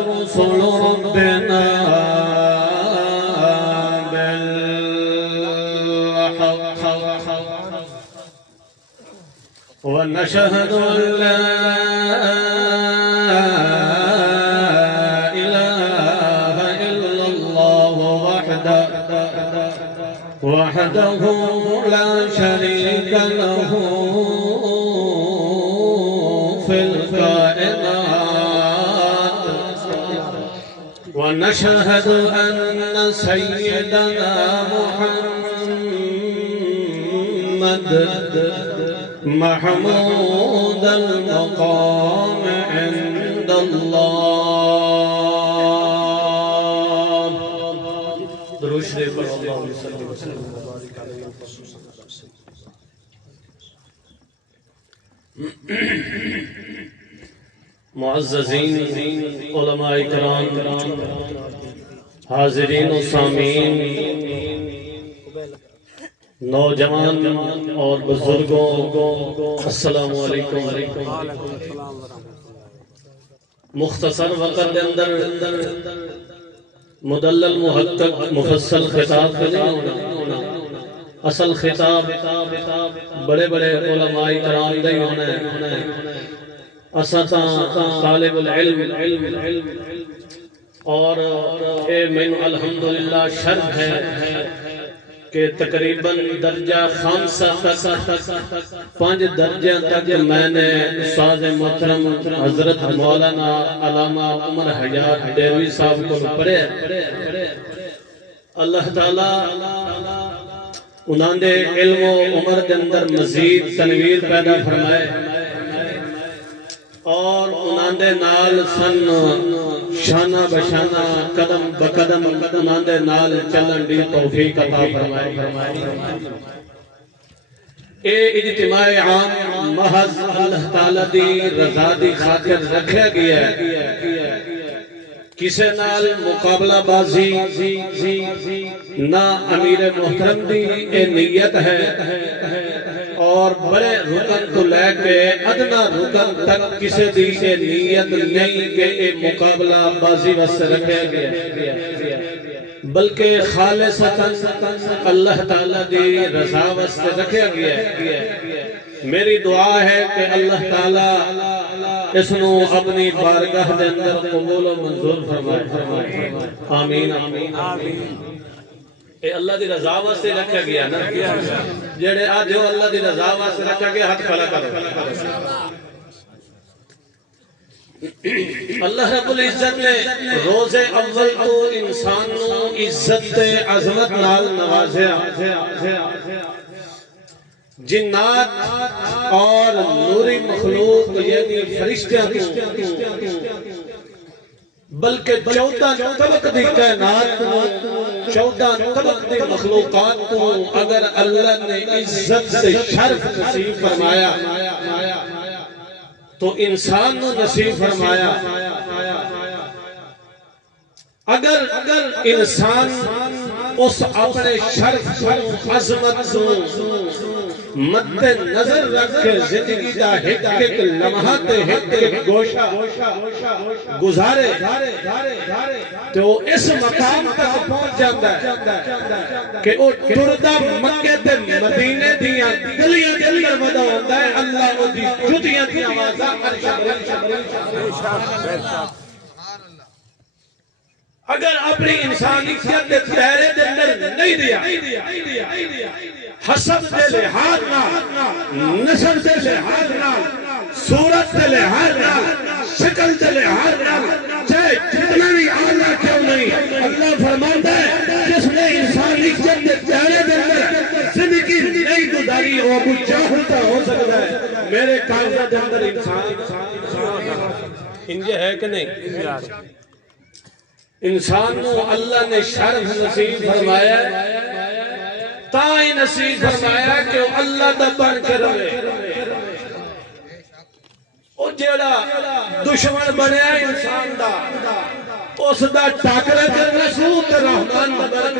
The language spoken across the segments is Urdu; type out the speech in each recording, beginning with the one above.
رسل ربنا بالحق ونشهد أن لا إله إلا الله وحده لا شريك له في الكائنات ونشهد أن سيدنا محمد محمود المقام عند الله درود شریف پر اللہ علیہ وسلم وبارک علیہ معززین علماء کرام حاضرین و سامعین نوجوان اور بزرگوں السلام علیکم مختصر وقت کے اندر مدلل محقق مفصل خطاب نہیں ہونا اصل خطاب بڑے بڑے علماء کرام دے ہونا ہے اساتذہ طالب العلم اور اے من الحمدللہ شرف ہے کہ تقریباً درجہ خامسہ تک 5 درجہ تک میں نے استاد محترم حضرت مولانا علامہ عمر حیات ڈیروی صاحب کو پڑھے اللہ تعالیٰ انہوں نے علم و عمر کے اندر مزید تنویر پیدا فرمائے اور انہوں نے نال سن شانہ بشانہ قدم بقدم انہوں نے نال چلن دی توفیق عطا فرمائے اے اجتماع عام محض اللہ تعالیٰ دی رضا دی خاطر رکھا گیا ہے کسے نال مقابلہ بازی نہ امیر محترم دی اے نیت ہے اور بڑے رکن تو لے کے ادنا رکن تک کسی دی اے نیت نہیں کہ اے مقابلہ بازی واسطے رکھا گیا بلکہ خالصتاً اللہ تعالیٰ دی رضا واسطے رکھا گیا میری دعا ہے کہ اللہ تعالیٰ اس نو اپنی بارگاہ دے اندر قبول و منظور فرمائے آمین اے اللہ دی رضا واسطے رکھا گیا نا جڑے آج جو اللہ دی رضا واسطے رکھا گیا ہاتھ کھڑا کرو اللہ رب العزت نے روز اول تو انسان نو عزت عظمت نال نوازیا جنات اور نوری مخلوق یعنی فرشتیاں بلکہ 14 طبق دی کائنات 14 طبق دی مخلوقات کو اگر اللہ نے عزت سے شرف نصیب فرمایا تو انسان نے نصیب فرمایا اگر انسان اس اپنے شرف عظمت مد نظر رکھ کے زندگی دا ایک لمحات ایک گوشہ گزارے تو اس مقام تک پہنچ جاتا ہے کہ وہ ٹردہ مکہ تے مدینے دیاں گلیاں جلیاں ودا ہوتا ہے اللہ وہ دی جتیاں دی آوازہ اگر اپنی انسانیت دے تیرے دے اندر نہیں دیا حسب دے لحاظ نال نسل دے لحاظ نال صورت دے لحاظ نال شکل دے لحاظ نال چاہے جتنا بھی اعلیٰ کیوں نہیں اللہ فرماتا ہے جس نے انسانیت دے تیرے دے اندر زندگی نہیں گزاری وہ ابو جہل کا ہو سکتا ہے میرے کاغذات دے اندر انسان انجھے ہے کہ نہیں انسان نو اللہ نے شرف نصیب فرمایا تائی نصیب فرمایا کہ وہ اللہ دا بن کے رہے وہ جیڑا دشمن بنیا انسان دا اس دا ٹاکرہ کرنا سوت رحمان بدل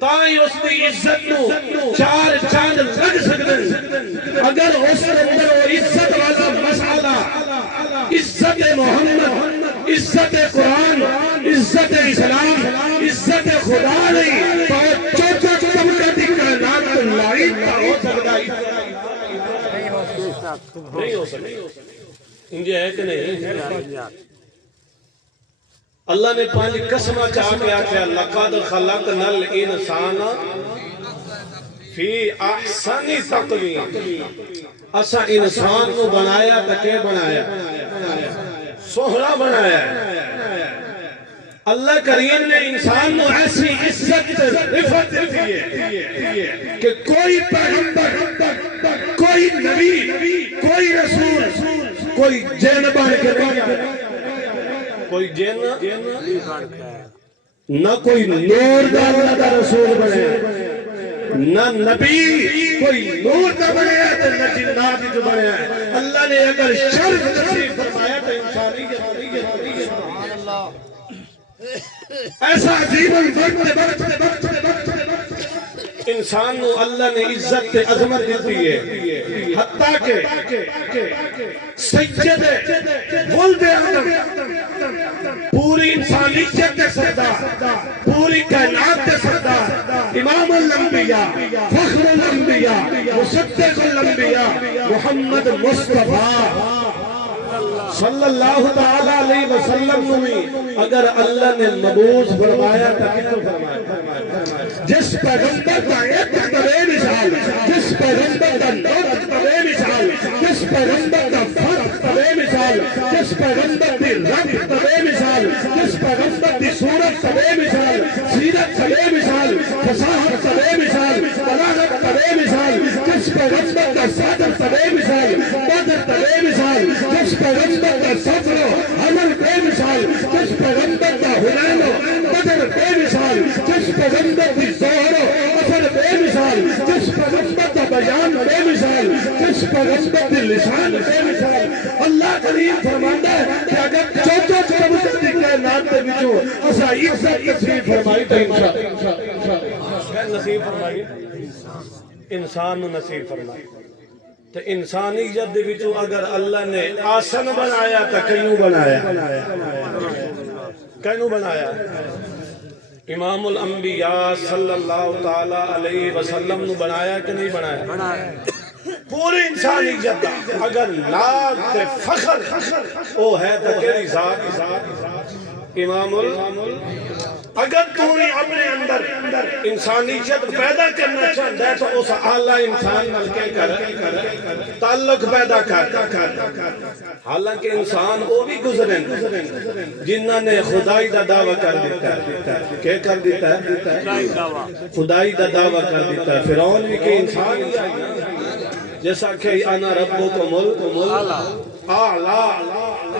تائی اس دی عزت نو 4 چاند لگ سکتے اگر اس اندر وہ عزت والا مسئلہ عزت محمد، عزت قرآن، عزت اسلام، عزت خدا نہیں تو چوچا طبقہ دی کائنات لائی تا ہو سکتا نہیں ہو سکتا. انجھے ہے کہ نہیں؟ اللہ نے پانچ قسمہ چاہ کے آکھیا لقد خلقنا الانسان فی احسن تقویم. اسا انسان کو بنایا تکے بنایا سہرا بنایا. اللہ کریم نے انسان کو ایسی عزت رفعت دی ہے کہ کوئی پیغمبر، کوئی نبی، کوئی رسول، کوئی جن بن کے نہیں آیا. کوئی جن نہ کوئی نور دا اللہ دا رسول بنے، نہ نبی کوئی نور دا بنے تو نہ جنات دا بنے. اللہ نے اگر شرف نصیب فرمایا تو انسانیت ایسا عجیب وقت انسان نو اللہ نے عزت عظمت دیتی ہے حتیٰ کہ سید ولد آدم پوری انسانیت کے سردار، پوری کائنات کے سردار، امام الانبیاء، فخر الانبیاء، مصدق الانبیاء، محمد مصطفیٰ صلی اللہ تعالیٰ علیہ وسلم نوی اگر اللہ نے مبعوث فرمایا تا کتنا فرمایا؟ جس پیغمبر کا ایک بے مثال، جس پیغمبر کا نور بے مثال، جس پیغمبر کا فرق بے مثال، جس پیغمبر کی رنگ بے مثال، جس پیغمبر کی صورت بے مثال، سیرت بے مثال، فصاحت بے مثال، بلاغت بے مثال، جس پیغمبر کا صادق بے مثال، بدر بے مثال، جس پیغمبر کا صبر و عمل بے مثال، جس پیغمبر کا حنین و بدر بے مثال، جس پیغمبر کی ظہر و اثر بے مثال، جس پیغمبر کا بیان بے مثال، جس پیغمبر کی لسان بے مثال. اللہ کریم فرماتا ہے کہ اگر چوچا طبقہ دی کائنات دے وچوں اسا عزت نصیب فرمائی تو انسان نصیب فرمائی انسان نو نصیب فرمائی. تو انسانیت دے وچوں اگر اللہ نے آسن بنایا تو کینوں بنایا؟ کینوں بنایا؟ امام الانبیاء صلی اللہ تعالیٰ علیہ وسلم نو بنایا کہ نہیں بنایا؟ پوری انسانیت اگر ناز تے فخر او ہے تو کیری ذات امام اگر تو اپنے اندر انسانیت پیدا کرنا چاہتا ہے تو اس اعلیٰ انسان ملکے کر تعلق پیدا کر. حالانکہ انسان وہ بھی گزریں جنہاں نے خدائی دا دعویٰ کر دیتا ہے. کیا کر دیتا ہے؟ خدائی دا دعویٰ کر دیتا ہے. فرعون بھی کہ انسان ہی آئی نا جیسا کہ انا ربکم الاعلی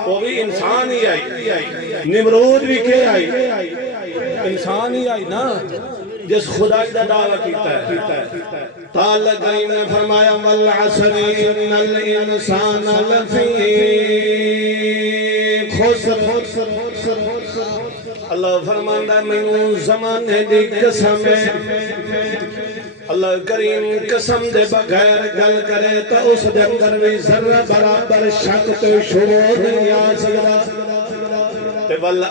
وہ بھی انسان ہی آئی. نمرود بھی کیا آئی؟ انسان ہی آئی نا جس خدائی دا دعویٰ کیتا ہے. تعالیٰ کریم نے فرمایا والعصر ان الانسان لفی خسر. اللہ فرماندہ ہے میں زمانے دی قسم ہے. اللہ کریم قسم دے بغیر گل کرے تو اس دے اندر بھی ذرہ برابر شک تو شبہ نہیں آ سکتا.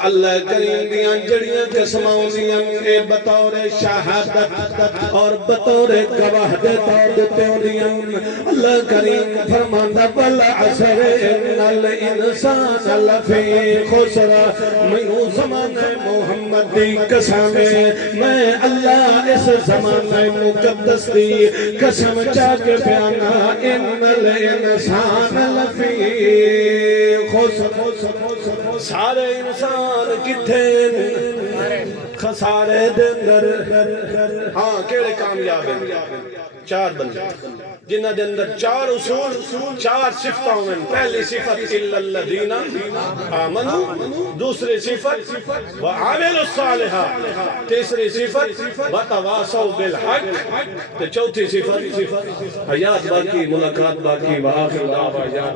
اللہ کریم دیاں جڑیاں قسماں ہوندیاں اے بطور شہادت اور بطور گواہ دے طور تے ہوندیاں. اللہ کریم فرماندا والعصر ان الانسان لفی خسر. مینوں زمانہ محمد دی قسم ہے میں اللہ اس زمانہ مقدس دی قسم چاہ کے بیانا ان الانسان لفی خسر. سارے انسان کتھے خسارے دے اندر. ہاں کیڑے کامیاب ہیں؟ چار بندے جنہ دے اندر چار اصول چار صفتاں ہیں. پہلی صفت الا الذین آمنوا، دوسری صفت وعملوا الصالحات، تیسری صفت وتواصوا بالحق، چوتھی صفت حیات باقی، ملاقات باقی. وآخر دعوانا